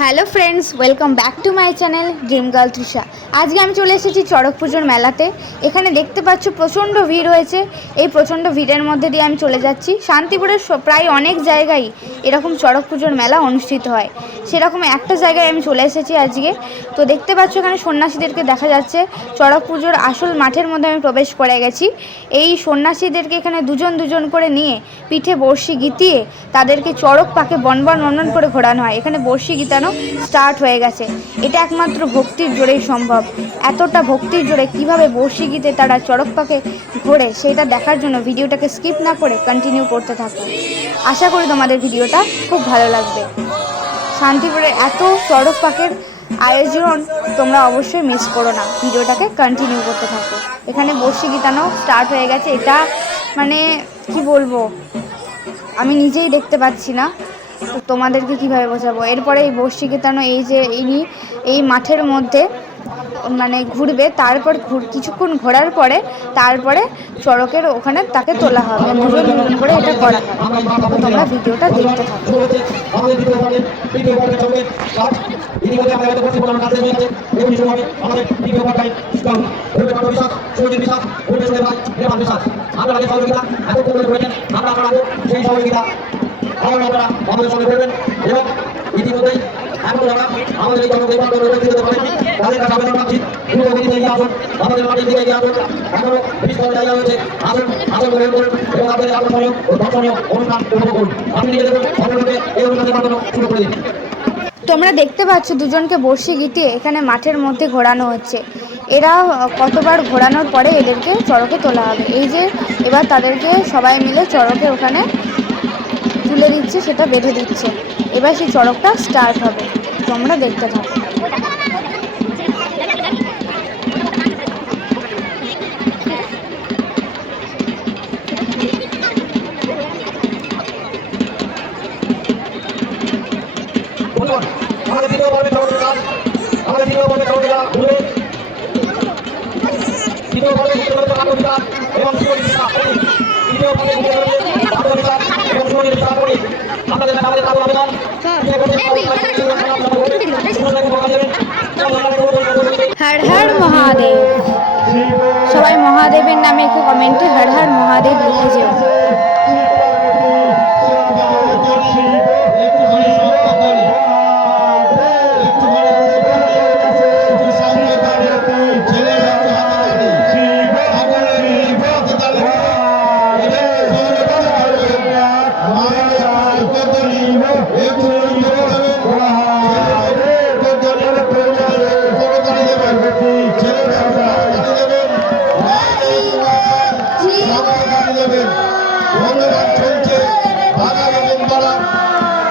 Hello friends, welcome back to my channel dream girl Trisha. আজকে আমি চলে এসেছি চড়ক পুজোর মেলাতে। এখানে দেখতে পাচ্ছ প্রচণ্ড ভিড় হয়েছে। এই প্রচণ্ড ভিড়ের মধ্যে দিয়ে আমি চলে যাচ্ছি। শান্তিপুরের প্রায় অনেক জায়গায় এরকম চড়ক পুজোর মেলা অনুষ্ঠিত হয়, সেরকম একটা জায়গায় আমি চলে এসেছি আজকে। তো দেখতে পাচ্ছ এখানে সন্ন্যাসীদেরকে দেখা যাচ্ছে। চড়ক পুজোর আসল মাঠের মধ্যে আমি প্রবেশ করে গেছি। এই সন্ন্যাসীদেরকে এখানে দুজন দুজন করে নিয়ে পিঠে বড়শি গিতিয়ে তাদেরকে চড়ক পাকে বনবন বনবন করে ঘোরানো হয়। এখানে বড়শি গিতানো স্টার্ট হয়ে গেছে। এটা একমাত্র ভক্তির জোরেই সম্ভব। এতটা ভক্তির জোরে কিভাবে বড়শি গিতে তারা চড়ক পাকে ঘোরে সেটা দেখার জন্য ভিডিওটাকে স্কিপ না করে কন্টিনিউ করতে থাকো। আশা করি তোমাদের ভিডিওটা খুব ভালো লাগবে। শান্তিপুরের এত চড়ক পাকের আয়োজন তোমরা অবশ্যই মিস করো না, ভিডিওটাকে কন্টিনিউ করতে থাকো। এখানে বড়শি গিতানো স্টার্ট হয়ে গেছে। এটা মানে কি বলবো, আমি নিজেই দেখতে পাচ্ছি না, তো তোমাদেরকে কীভাবে বোঝাবো। এরপরে এই বড়শি গেতানো এই যে ইনি এই মাঠের মধ্যে মানে ঘুরবে, তারপর কিছুক্ষণ ঘোরার পরে তারপরে চড়কের ওখানে তাকে তোলা হবে। দুজন দুজন করে এটা করা হয়। তো তোমরা ভিডিওটা দেখতে থাকো। আমাদের সঙ্গে করবেন এবং ইতিমধ্যেই এখনো যারা আমাদের এই জনক দেখবার জন্য উপস্থিত হতে পারেননি তাদের কাছে আবেদন রাখছি দ্রুত গতিতে এগিয়ে আসুন, আমাদের মাটির দিকে এগিয়ে আসুন। এখনো বিস্তর জায়গা রয়েছে, আসুন আসন গ্রহণ করুন এবং আপনাদের আকর্ষণীয় ও দর্শনীয় অনুষ্ঠান উপভোগ করুন। আপনি নিজে দেখুন অন্যরূপে এই অনুষ্ঠান দেখার জন্য শুরু করে দিন। তোমরা দেখতে পাচ্ছ দুজনকে বড়শি গিটিয়ে এখানে মাঠের মধ্যে ঘোরানো হচ্ছে। এরা কতবার ঘোরানোর পরে এদেরকে চড়কে তোলা হবে। এই যে এবার তাদেরকে সবাই মিলে চড়কের ওখানে তুলে দিচ্ছে, সেটা বেঁধে দিচ্ছে। এবার সেই চড়কটা স্টার্ট হবে। তোমরা দেখতে থাকো। হর হর মহাদেব। সবাই মহাদেবের নামে একটু কমেন্টে হর হর মহাদেব লিখে যেও।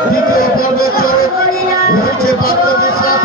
দ্বিতীয় পর্বের চড়ক রয়েছে পাত্র বিশ্বাস।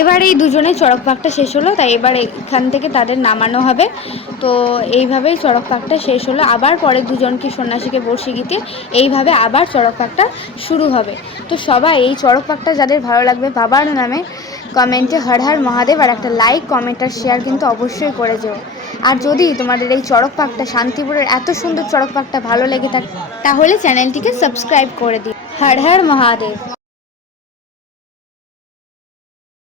এবার এই দুজনের চড়ক পাকটা শেষ হলো, তাই এবার এখান থেকে তাদের নামানো হবে। তো এইভাবেই চড়ক পাকটা শেষ হলো। আবার পরে দুজনকে সন্ন্যাসীকে বসে গিয়ে এইভাবে আবার চড়ক পাকটা শুরু হবে। তো সবাই এই চড়ক পাকটা যাদের ভালো লাগবে বাবার নামে কমেন্টে হর হর মহাদেব আর একটা লাইক কমেন্ট আর শেয়ার কিন্তু অবশ্যই করে যেও। আর যদি তোমাদের এই চড়ক পাকটা শান্তিপুরের এত সুন্দর চড়ক পাকটা ভালো লেগে থাকে তাহলে চ্যানেলটিকে সাবস্ক্রাইব করে দিও। হর হর মহাদেব।